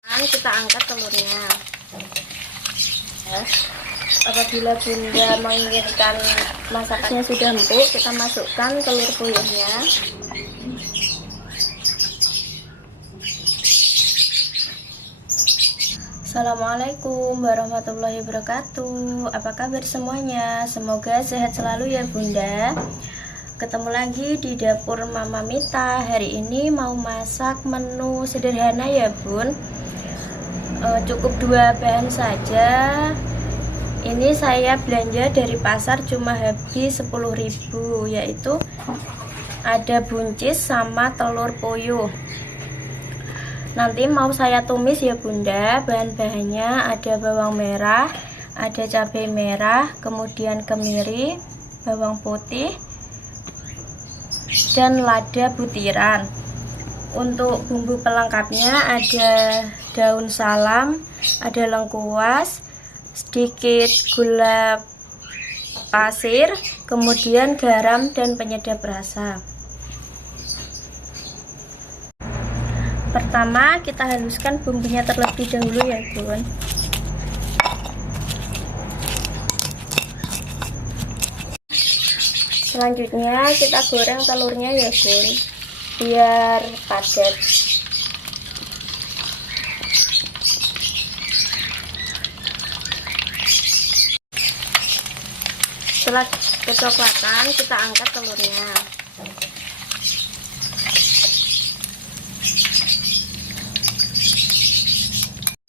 Kita angkat telurnya. Apabila bunda menginginkan masakannya sudah empuk, kita masukkan telur puyuhnya. Assalamualaikum warahmatullahi wabarakatuh. Apa kabar semuanya? Semoga sehat selalu ya bunda. Ketemu lagi di dapur Mama Mita. Hari ini mau masak menu sederhana ya bun. Cukup 2 bahan saja. Ini saya belanja dari pasar cuma habis 10.000, yaitu ada buncis sama telur puyuh. Nanti mau saya tumis ya bunda. Bahan-bahannya ada bawang merah, ada cabai merah, kemudian kemiri, bawang putih, dan lada butiran. Untuk bumbu pelengkapnya ada daun salam, ada lengkuas, sedikit gula pasir, kemudian garam dan penyedap rasa. Pertama kita haluskan bumbunya terlebih dahulu ya bun. Selanjutnya kita goreng telurnya ya bun, biar padat. Setelah kecoklatan kita angkat telurnya.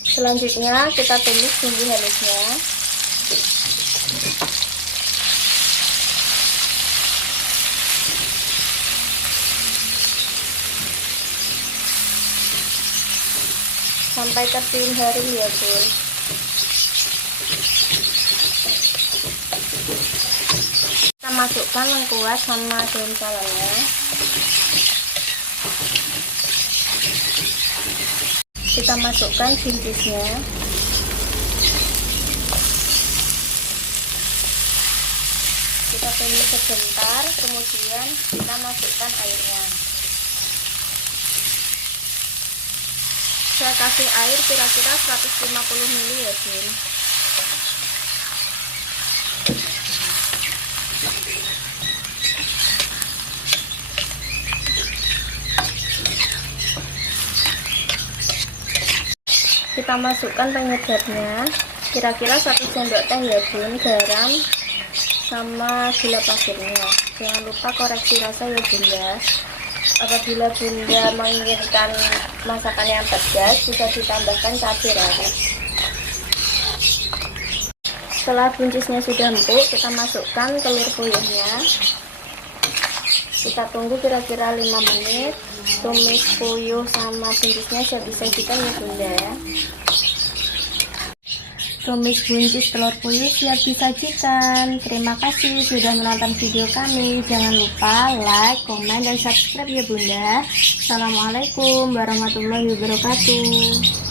Selanjutnya kita tumis bumbu halusnya. Sampai tercium harum ya bun. Kita masukkan lengkuas sama daun salamnya. Kita masukkan buncisnya. Kita tumis sebentar, kemudian kita masukkan airnya. Saya kasih air kira-kira 150 ml ya bun. Kita masukkan penyedapnya, kira-kira 1 sendok teh ya bun, garam sama gula pasirnya. Jangan lupa koreksi rasa ya bunda. Apabila bunda menginginkan masakan yang pedas, bisa ditambahkan cabai rawit. Setelah buncisnya sudah empuk, kita masukkan telur puyuhnya. Kita tunggu kira-kira 5 menit. Tumis puyuh sama buncisnya bisa-bisa ya bunda. Tumis buncis telur puyuh siap disajikan. Terima kasih sudah menonton video kami. Jangan lupa like, komen, dan subscribe ya bunda. Assalamualaikum warahmatullahi wabarakatuh.